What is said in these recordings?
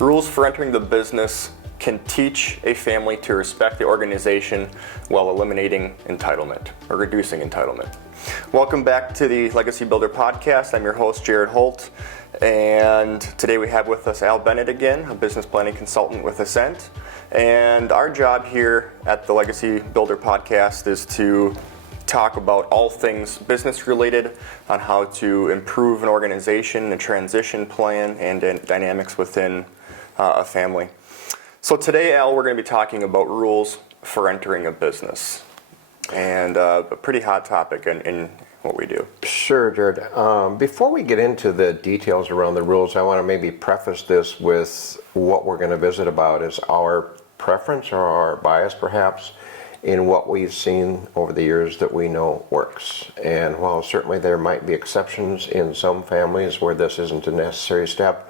Rules for entering the business can teach a family to respect the organization while eliminating entitlement or reducing entitlement. Welcome back to the Legacy Builder Podcast. I'm your host, Jared Holt, and today we have with us Al Bennett again, a business planning consultant with Ascent. And our job here at the Legacy Builder Podcast is to talk about all things business related on how to improve an organization, a transition plan, and dynamics within a family. So today, Al, we're going to be talking about rules for entering a business, and a pretty hot topic in what we do. Sure, Jared. Before we get into the details around the rules, I want to maybe preface this with what we're going to visit about is our preference or our bias, perhaps, in what we've seen over the years that we know works. And while certainly there might be exceptions in some families where this isn't a necessary step,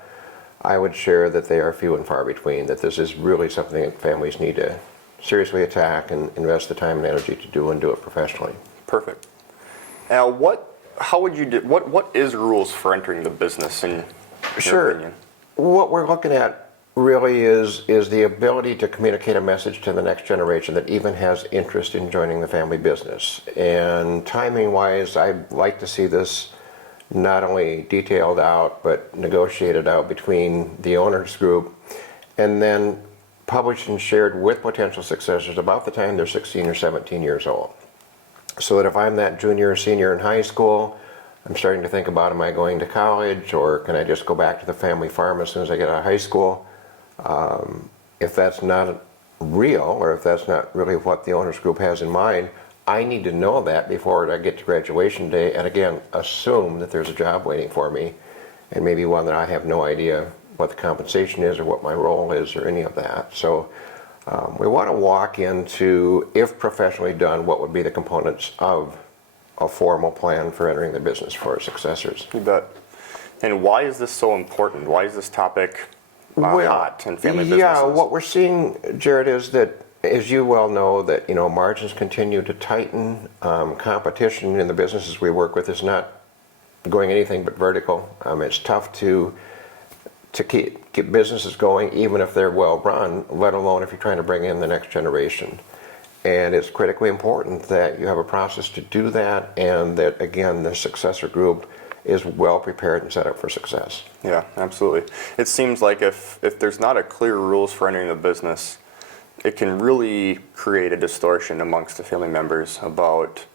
I would share that they are few and far between, that this is really something that families need to seriously attack and invest the time and energy to do and do it professionally. Perfect. Al, what is rules for entering the business in your opinion? What we're looking at really is the ability to communicate a message to the next generation that even has interest in joining the family business. And timing-wise, I'd like to see this not only detailed out, but negotiated out between the owners group, and then published and shared with potential successors about the time they're 16 or 17 years old. So that if I'm that junior or senior in high school, I'm starting to think about, am I going to college, or can I just go back to the family farm as soon as I get out of high school? If that's not real, or if that's not really what the owners group has in mind, I need to know that before I get to graduation day, and again, assume that there's a job waiting for me, and maybe one that I have no idea what the compensation is or what my role is or any of that. So we want to walk into, if professionally done, what would be the components of a formal plan for entering the business for successors. You bet. And why is this so important? Why is this topic hot in family businesses? Yeah, what we're seeing, Jared, is that, as you well know, that margins continue to tighten. Competition in the businesses we work with is not going anything but vertical. It's tough to keep businesses going, even if they're well run, let alone if you're trying to bring in the next generation. And it's critically important that you have a process to do that, and that, again, the successor group is well prepared and set up for success. Yeah, absolutely. It seems like if there's not a clear rules for entering the business, it can really create a distortion amongst the family members about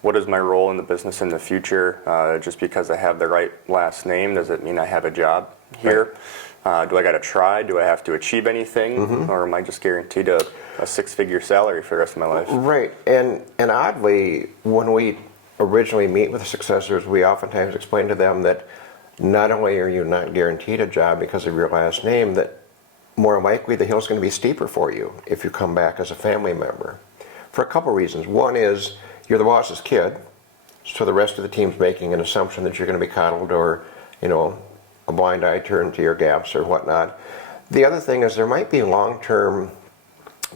what is my role in the business in the future. Just because I have the right last name, does it mean I have a job here? Right. Do I got to try? Do I have to achieve anything? Mm-hmm. Or am I just guaranteed a six-figure salary for the rest of my life? Right. And oddly, when we originally meet with the successors, we oftentimes explain to them that not only are you not guaranteed a job because of your last name, that more likely the hill's going to be steeper for you if you come back as a family member, for a couple reasons. One is you're the boss's kid, so the rest of the team's making an assumption that you're going to be coddled, or a blind eye turned to your gaps or whatnot. The other thing is there might be long-term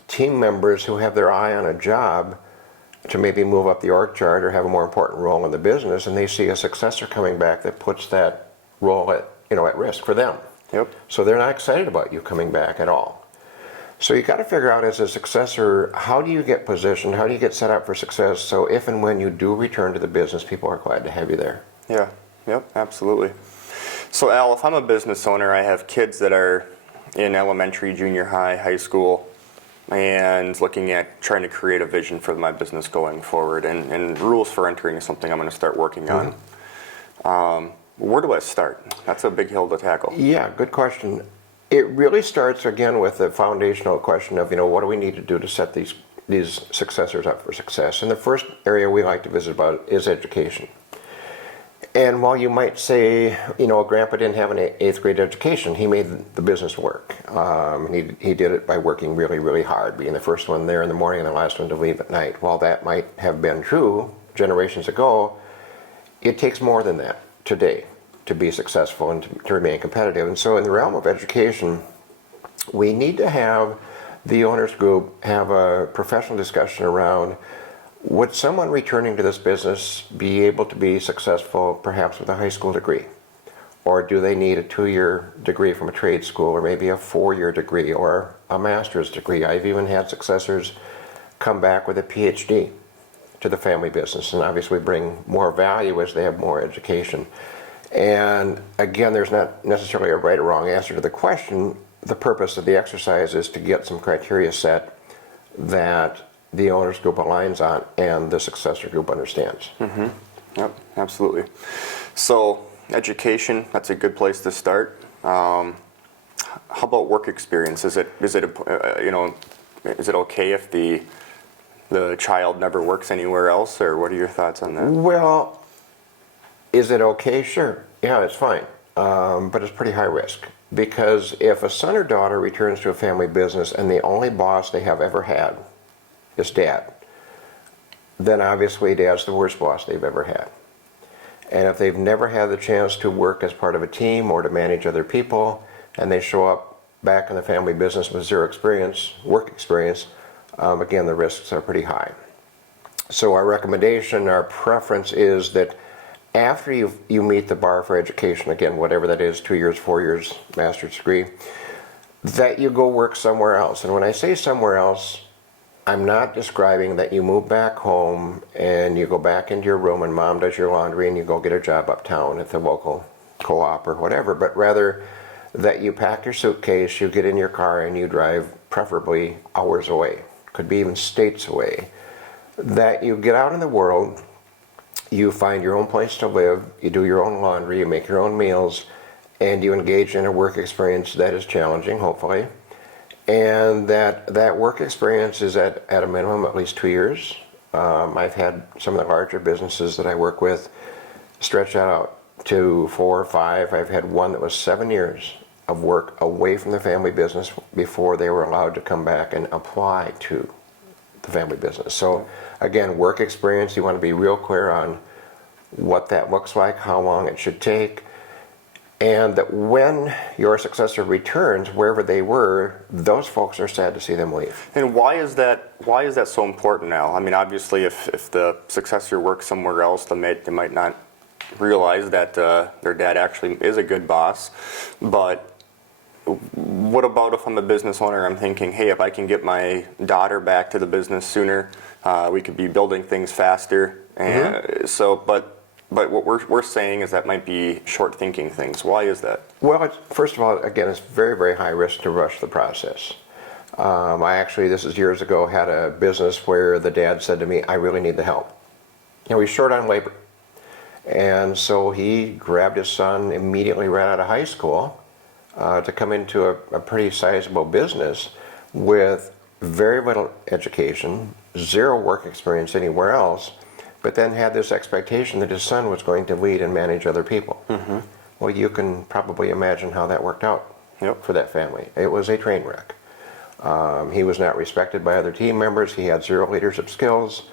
team members who have their eye on a job to maybe move up the org chart or have a more important role in the business, and they see a successor coming back that puts that role at risk for them. Yep. So they're not excited about you coming back at all. So you got to figure out, as a successor, how do you get positioned, how do you get set up for success, so if and when you do return to the business, people are glad to have you there. Yeah, yep, absolutely. So Al, if I'm a business owner, I have kids that are in elementary, junior high, high school, and looking at trying to create a vision for my business going forward, and rules for entering is something I'm going to start working on. Where do I start? That's a big hill to tackle. Yeah, good question. It really starts, again, with the foundational question of, what do we need to do to set these successors up for success? And the first area we like to visit about is education. And while you might say, Grandpa didn't have an 8th grade education, he made the business work. He did it by working really, really hard, being the first one there in the morning and the last one to leave at night. While that might have been true generations ago, it takes more than that today to be successful and to remain competitive. And so in the realm of education, we need to have the owners group have a professional discussion around, would someone returning to this business be able to be successful perhaps with a high school degree? Or do they need a 2-year degree from a trade school, or maybe a 4-year degree, or a master's degree? I've even had successors come back with a PhD to the family business, and obviously bring more value as they have more education. And again, there's not necessarily a right or wrong answer to the question. The purpose of the exercise is to get some criteria set that the owners group aligns on and the successor group understands. Mm-hmm. Yep, absolutely. So education, that's a good place to start. How about work experience? Is it is it okay if the child never works anywhere else, or what are your thoughts on that? Well, is it okay? Sure. Yeah, it's fine. But it's pretty high risk. Because if a son or daughter returns to a family business and the only boss they have ever had is dad, then obviously dad's the worst boss they've ever had. And if they've never had the chance to work as part of a team or to manage other people, and they show up back in the family business with zero experience, work experience, again, the risks are pretty high. So our recommendation, our preference is that after you meet the bar for education, again, whatever that is, 2 years, 4 years, master's degree, that you go work somewhere else. And when I say somewhere else, I'm not describing that you move back home and you go back into your room and mom does your laundry and you go get a job uptown at the local co-op or whatever, but rather that you pack your suitcase, you get in your car and you drive preferably hours away, could be even states away, that you get out in the world, you find your own place to live, you do your own laundry, you make your own meals, and you engage in a work experience that is challenging, hopefully. And that work experience is at a minimum at least 2 years. I've had some of the larger businesses that I work with stretch that out to 4 or 5. I've had one that was 7 years of work away from the family business before they were allowed to come back and apply to the family business. So again, work experience, you want to be real clear on what that looks like, how long it should take, and that when your successor returns, wherever they were, those folks are sad to see them leave. And why is that so important now? I mean, obviously, if the successor works somewhere else, they might not realize that their dad actually is a good boss. But what about if I'm a business owner? I'm thinking, hey, if I can get my daughter back to the business sooner, we could be building things faster. And But what we're saying is that might be short-thinking things. Why is that? Well, first of all, again, it's very, very high risk to rush the process. I actually, this is years ago, had a business where the dad said to me, I really need the help. He's short on labor. And so he grabbed his son immediately right out of high school to come into a pretty sizable business with very little education, zero work experience anywhere else, but then had this expectation that his son was going to lead and manage other people. Mm-hmm. Well, you can probably imagine how that worked out for that family. It was a train wreck. He was not respected by other team members. He had zero leadership skills.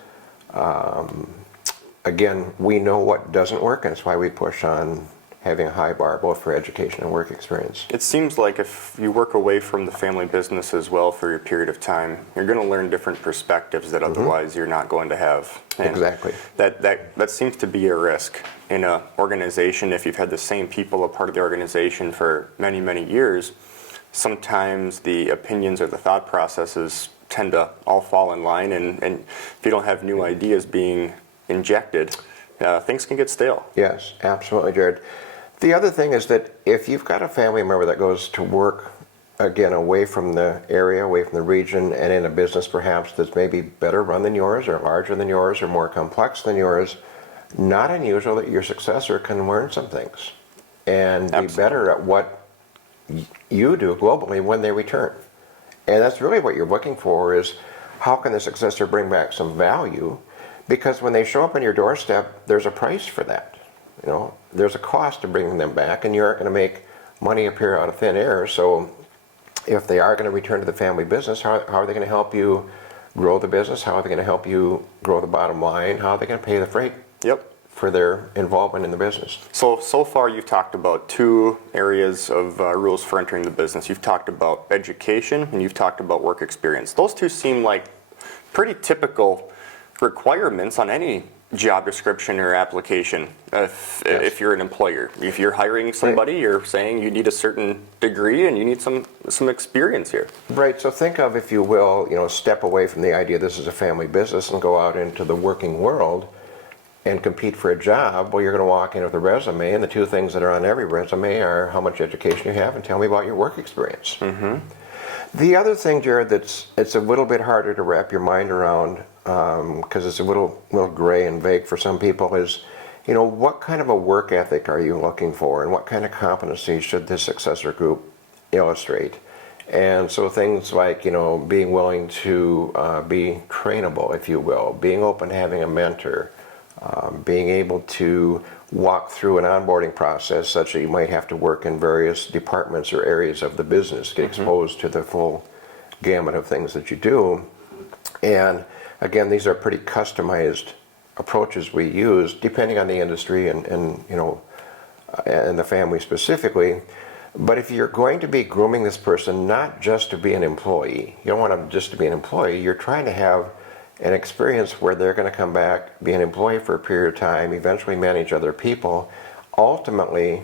Again, we know what doesn't work, and that's why we push on having a high bar both for education and work experience. It seems like if you work away from the family business as well for a period of time, you're going to learn different perspectives that otherwise you're not going to have. And exactly. That seems to be a risk in an organization. If you've had the same people a part of the organization for many, many years, sometimes the opinions or the thought processes tend to all fall in line, and if you don't have new ideas being injected, things can get stale. Yes, absolutely, Jared. The other thing is that if you've got a family member that goes to work, again, away from the area, away from the region, and in a business perhaps that's maybe better run than yours, or larger than yours, or more complex than yours, not unusual that your successor can learn some things and be better at what you do globally when they return. And that's really what you're looking for, is how can the successor bring back some value? Because when they show up on your doorstep, there's a price for that. There's a cost to bringing them back, and you aren't going to make money appear out of thin air. So if they are going to return to the family business, how are they going to help you grow the business? How are they going to help you grow the bottom line? How are they going to pay the freight for their involvement in the business? So far you've talked about two areas of rules for entering the business. You've talked about education and you've talked about work experience. Those two seem like pretty typical requirements on any job description or application. If you're an employer, if you're hiring somebody, you're saying you need a certain degree and you need some experience here. Right. So think of, if you will, step away from the idea this is a family business and go out into the working world and compete for a job. Well, you're going to walk in with a resume, and the two things that are on every resume are how much education you have and tell me about your work experience. Mm-hmm. The other thing, Jared, it's a little bit harder to wrap your mind around because it's a little gray and vague for some people is, what kind of a work ethic are you looking for, and what kind of competencies should this successor group illustrate? And so things like, being willing to be trainable, if you will, being open to having a mentor, being able to walk through an onboarding process such that you might have to work in various departments or areas of the business, get exposed to the full gamut of things that you do. And again, these are pretty customized approaches we use depending on the industry and the family specifically. But if you're going to be grooming this person not just to be an employee, you don't want them just to be an employee, you're trying to have an experience where they're going to come back, be an employee for a period of time, eventually manage other people, ultimately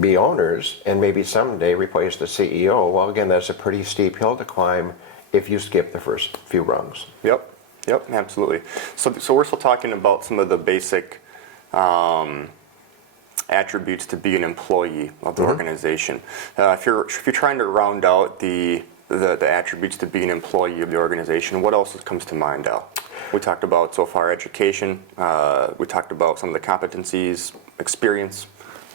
be owners, and maybe someday replace the CEO. Well, again, that's a pretty steep hill to climb if you skip the first few rungs. Yep, absolutely. So we're still talking about some of the basic attributes to be an employee of the organization. If you're trying to round out the attributes to be an employee of the organization, what else comes to mind, Al? We talked about so far education. We talked about some of the competencies, experience.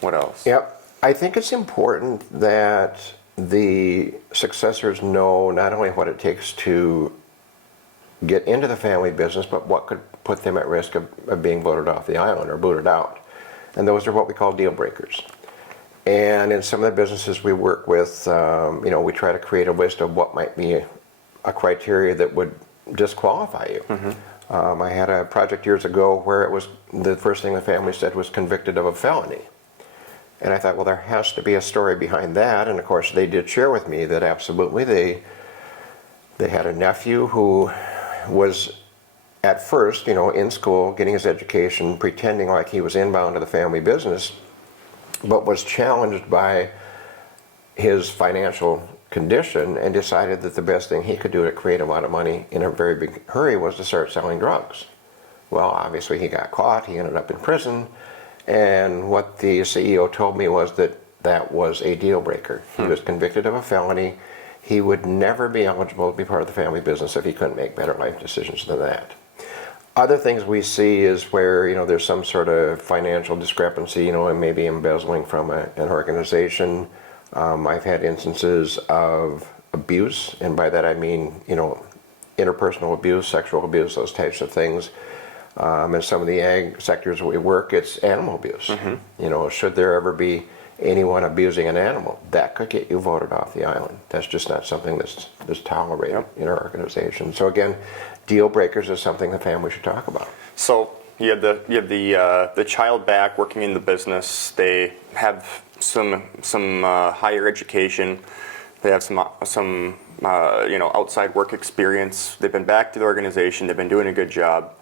What else? Yep. I think it's important that the successors know not only what it takes to get into the family business, but what could put them at risk of being voted off the island or booted out. And those are what we call deal breakers. And in some of the businesses we work with, we try to create a list of what might be a criteria that would disqualify you. Mm-hmm. I had a project years ago where it was the first thing the family said was convicted of a felony. And I thought, well, there has to be a story behind that. And of course, they did share with me that absolutely they had a nephew who was at first, in school, getting his education, pretending like he was inbound to the family business, but was challenged by his financial condition and decided that the best thing he could do to create a lot of money in a very big hurry was to start selling drugs. Well, obviously he got caught, he ended up in prison, and what the CEO told me was that was a deal breaker. He was convicted of a felony. He would never be eligible to be part of the family business if he couldn't make better life decisions than that. Other things we see is where, there's some sort of financial discrepancy, and maybe embezzling from an organization. I've had instances of abuse, and by that I mean, interpersonal abuse, sexual abuse, those types of things. In some of the ag sectors where we work, it's animal abuse. Mm-hmm. Should there ever be anyone abusing an animal, that could get you voted off the island. That's just not something that's tolerated in our organization. So again, deal breakers is something the family should talk about. So you have the child back working in the business. They have some higher education. They have some outside work experience. They've been back to the organization. They've been doing a good job.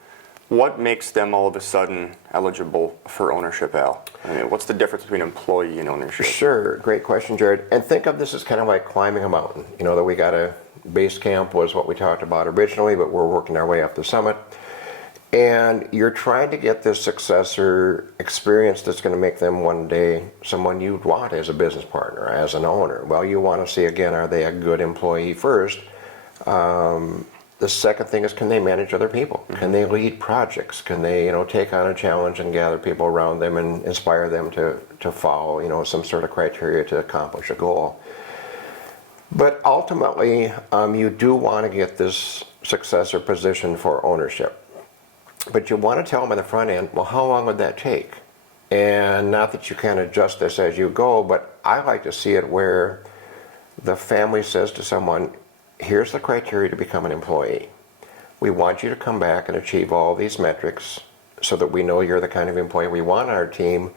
What makes them all of a sudden eligible for ownership, Al? I mean, what's the difference between employee and ownership? Sure, great question, Jared. And think of this as kind of like climbing a mountain. That we got a base camp was what we talked about originally, but we're working our way up the summit. And you're trying to get this successor experience that's going to make them one day someone you'd want as a business partner, as an owner. Well, you want to see, again, are they a good employee first? The second thing is, can they manage other people? Mm-hmm. Can they lead projects? Can they, take on a challenge and gather people around them and inspire them to follow, some sort of criteria to accomplish a goal? But ultimately, you do want to get this successor position for ownership. But you want to tell them on the front end, well, how long would that take? And not that you can adjust this as you go, but I like to see it where the family says to someone, here's the criteria to become an employee. We want you to come back and achieve all these metrics so that we know you're the kind of employee we want on our team.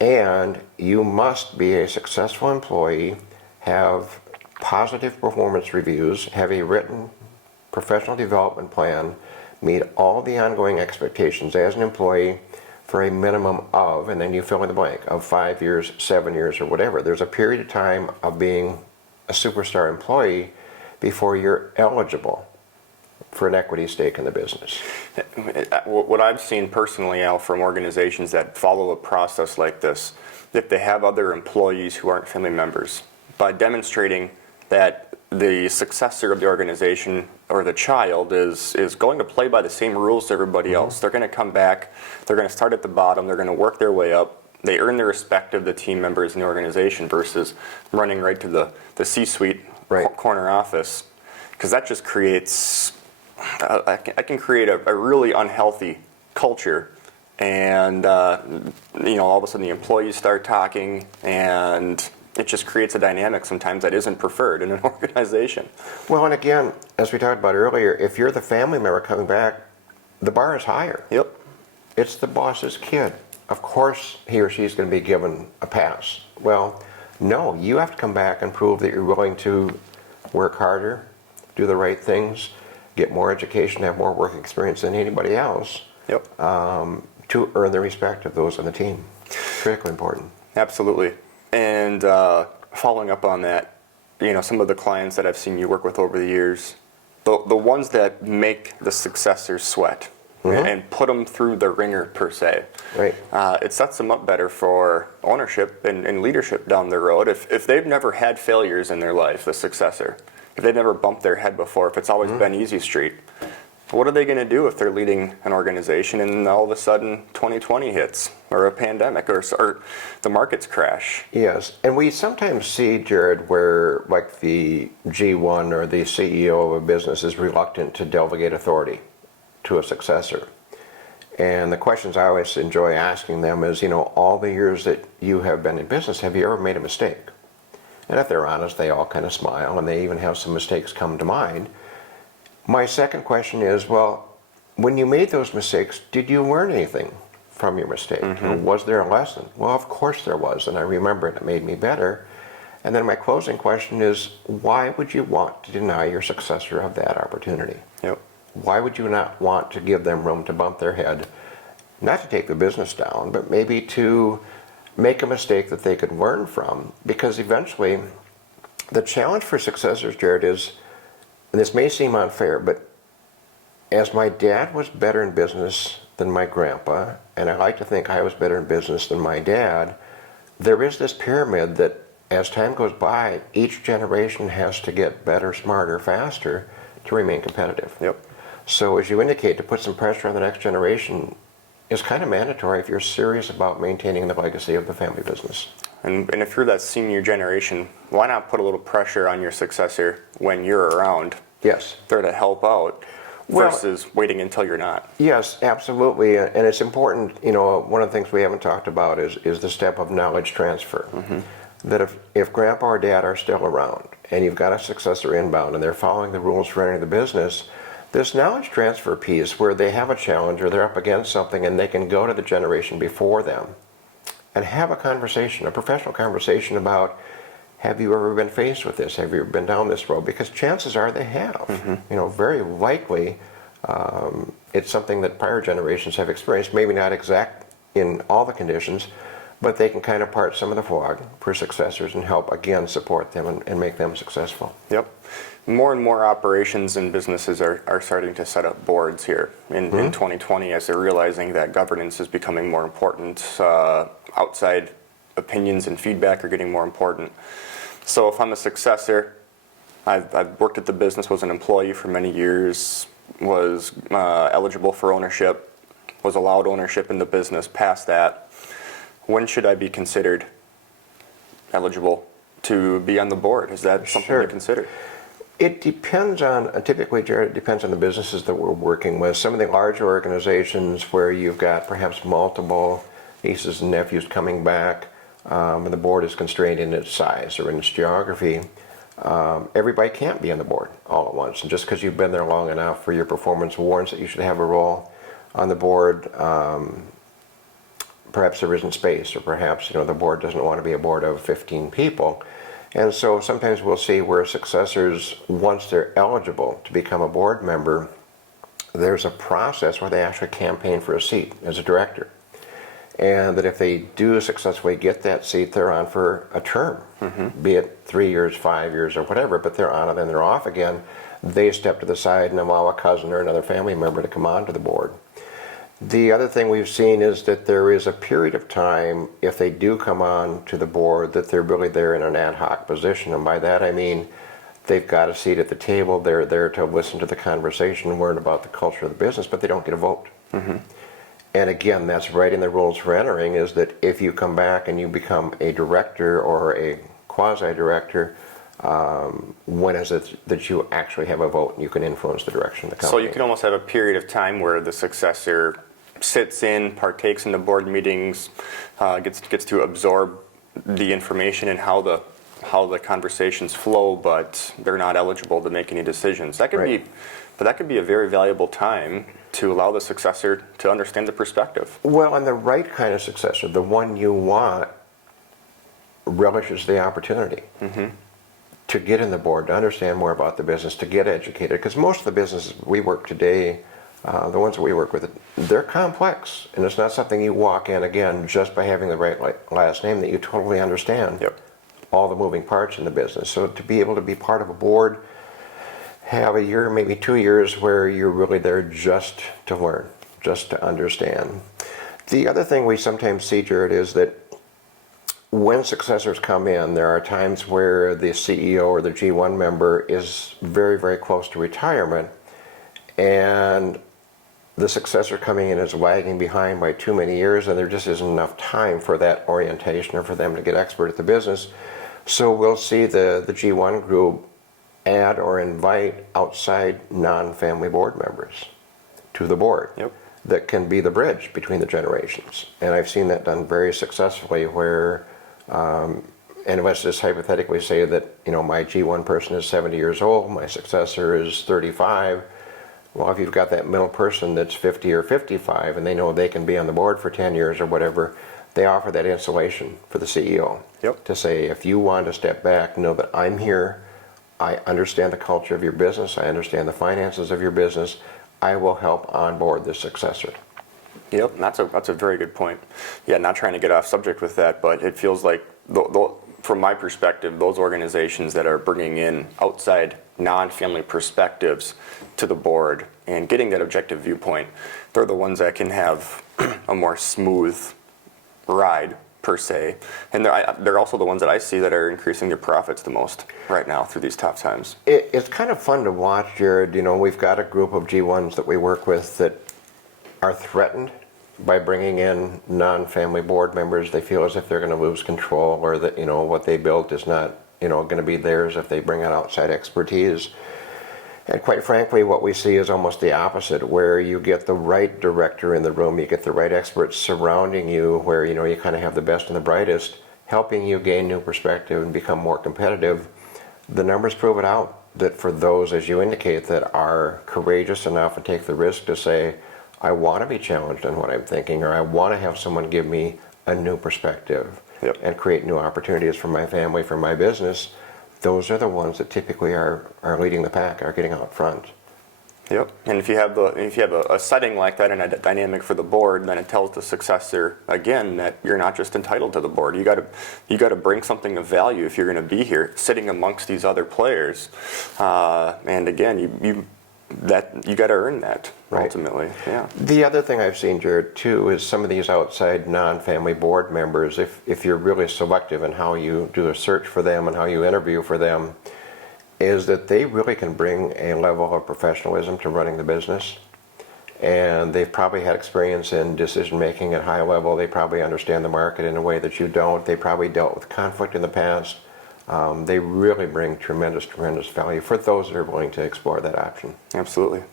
And you must be a successful employee, have positive performance reviews, have a written professional development plan, meet all the ongoing expectations as an employee for a minimum of, and then you fill in the blank, of 5 years, 7 years, or whatever. There's a period of time of being a superstar employee before you're eligible for an equity stake in the business. What I've seen personally, Al, from organizations that follow a process like this, if they have other employees who aren't family members, by demonstrating that the successor of the organization or the child is going to play by the same rules as everybody else. They're going to come back, they're going to start at the bottom, they're going to work their way up. They earn the respect of the team members in the organization versus running right to the C-suite corner office. Because that just creates, I can create a really unhealthy culture. And, all of a sudden the employees start talking, and it just creates a dynamic sometimes that isn't preferred in an organization. Well, and again, as we talked about earlier, if you're the family member coming back, the bar is higher. Yep. It's the boss's kid. Of course he or she is going to be given a pass. Well, no, you have to come back and prove that you're willing to work harder, do the right things, get more education, have more work experience than anybody else. Yep. To earn the respect of those on the team. Critically important. Absolutely. And following up on that, some of the clients that I've seen you work with over the years, the ones that make the successors sweat and put them through the ringer per se, right? It sets them up better for ownership and leadership down the road. If they've never had failures in their life, the successor, if they've never bumped their head before, if it's always been easy street, what are they going to do if they're leading an organization and all of a sudden 2020 hits, or a pandemic, or the markets crash? Yes, and we sometimes see, Jared, where like the G1 or the CEO of a business is reluctant to delegate authority to a successor. And the questions I always enjoy asking them is, all the years that you have been in business, have you ever made a mistake? And if they're honest, they all kind of smile, and they even have some mistakes come to mind. My second question is, well, when you made those mistakes, did you learn anything from your mistake? Or was there a lesson? Well, of course there was, and I remember it. It made me better. And then my closing question is, why would you want to deny your successor of that opportunity? Yep. Why would you not want to give them room to bump their head, not to take the business down, but maybe to make a mistake that they could learn from? Because eventually, the challenge for successors, Jared, is, and this may seem unfair, but as my dad was better in business than my grandpa, and I like to think I was better in business than my dad, there is this pyramid that as time goes by, each generation has to get better, smarter, faster to remain competitive. Yep. So as you indicate, to put some pressure on the next generation is kind of mandatory if you're serious about maintaining the legacy of the family business. And if you're that senior generation, why not put a little pressure on your successor when you're around? Yes. There to help out versus waiting until you're not. Yes, absolutely. And it's important, one of the things we haven't talked about is the step of knowledge transfer. That if grandpa or dad are still around and you've got a successor inbound and they're following the rules for entering the business, this knowledge transfer piece where they have a challenge or they're up against something and they can go to the generation before them and have a conversation, a professional conversation about, have you ever been faced with this? Have you ever been down this road? Because chances are they have. Very likely it's something that prior generations have experienced, maybe not exact in all the conditions, but they can kind of part some of the fog for successors and help, again, support them and make them successful. Yep. More and more operations and businesses are starting to set up boards here in 2020 as they're realizing that governance is becoming more important. Outside opinions and feedback are getting more important. So if I'm a successor, I've worked at the business, was an employee for many years, was eligible for ownership, was allowed ownership in the business past that, when should I be considered eligible to be on the board? Is that something to consider? It depends on, typically, Jared, it depends on the businesses that we're working with. Some of the larger organizations where you've got perhaps multiple nieces and nephews coming back, and the board is constrained in its size or in its geography, everybody can't be on the board all at once. And just because you've been there long enough for your performance warrants that you should have a role on the board, perhaps there isn't space, or perhaps the board doesn't want to be a board of 15 people. And so sometimes we'll see where successors, once they're eligible to become a board member, there's a process where they actually campaign for a seat as a director. And that if they do successfully get that seat, they're on for a term, be it 3 years, 5 years, or whatever, but they're on and then they're off again. They step to the side and allow a cousin or another family member to come onto the board. The other thing we've seen is that there is a period of time, if they do come on to the board, that they're really there in an ad hoc position. And by that I mean they've got a seat at the table, they're there to listen to the conversation, learn about the culture of the business, but they don't get a vote. And again, that's right in the rules for entering, is that if you come back and you become a director or a quasi-director, when is it that you actually have a vote and you can influence the direction of the company? So you can almost have a period of time where the successor sits in, partakes in the board meetings, gets to absorb the information and how the conversations flow, but they're not eligible to make any decisions. That could be a very valuable time to allow the successor to understand the perspective. Well, and the right kind of successor, the one you want, relishes the opportunity to get in the board, to understand more about the business, to get educated. Because most of the businesses we work today, the ones that we work with, they're complex. And it's not something you walk in, again, just by having the right last name that you totally understand all the moving parts in the business. So to be able to be part of a board, have a year, maybe 2 years, where you're really there just to learn, just to understand. The other thing we sometimes see, Jared, is that when successors come in, there are times where the CEO or the G1 member is very, very close to retirement, and the successor coming in is lagging behind by too many years, and there just isn't enough time for that orientation or for them to get expert at the business. So we'll see the G1 group add or invite outside non-family board members to the board that can be the bridge between the generations. And I've seen that done very successfully where, and let's just hypothetically say that, my G1 person is 70 years old, my successor is 35. Well, if you've got that middle person that's 50 or 55 and they know they can be on the board for 10 years or whatever, they offer that insulation for the CEO to say, if you want to step back, know that I'm here. I understand the culture of your business. I understand the finances of your business. I will help onboard the successor. Yep, that's a very good point. Yeah, not trying to get off subject with that, but it feels like, from my perspective, those organizations that are bringing in outside non-family perspectives to the board and getting that objective viewpoint, they're the ones that can have a more smooth ride, per se, and they're also the ones that I see that are increasing their profits the most right now through these tough times. It's kind of fun to watch, Jared. We've got a group of G1s that we work with that are threatened by bringing in non-family board members. They feel as if they're going to lose control, or that what they built is not going to be theirs if they bring in outside expertise. And quite frankly, what we see is almost the opposite, where you get the right director in the room, you get the right experts surrounding you, where you kind of have the best and the brightest, helping you gain new perspective and become more competitive. The numbers prove it out, that for those, as you indicate, that are courageous enough and take the risk to say, I want to be challenged on what I'm thinking, or I want to have someone give me a new perspective and create new opportunities for my family, for my business. Those are the ones that typically are leading the pack, are getting out front. Yep. And if you have a setting like that and a dynamic for the board, then it tells the successor again that you're not just entitled to the board. You got to bring something of value if you're going to be here, sitting amongst these other players. And again, you got to earn that ultimately. Yeah. The other thing I've seen, Jared, too, is some of these outside non-family board members, if you're really selective in how you do a search for them and how you interview for them, is that they really can bring a level of professionalism to running the business. And they've probably had experience in decision making at high level. They probably understand the market in a way that you don't. They probably dealt with conflict in the past. They really bring tremendous value for those that are willing to explore that option. Absolutely.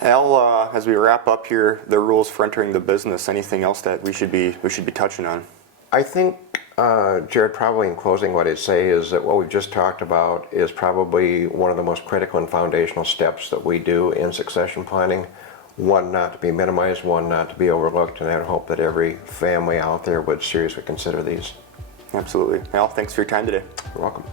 Al, as we wrap up here, the rules for entering the business, anything else that we should be touching on? I think, Jared, probably in closing, what I'd say is that what we've just talked about is probably one of the most critical and foundational steps that we do in succession planning. One, not to be minimized, one, not to be overlooked, and I hope that every family out there would seriously consider these. Absolutely. Al, thanks for your time today. You're welcome.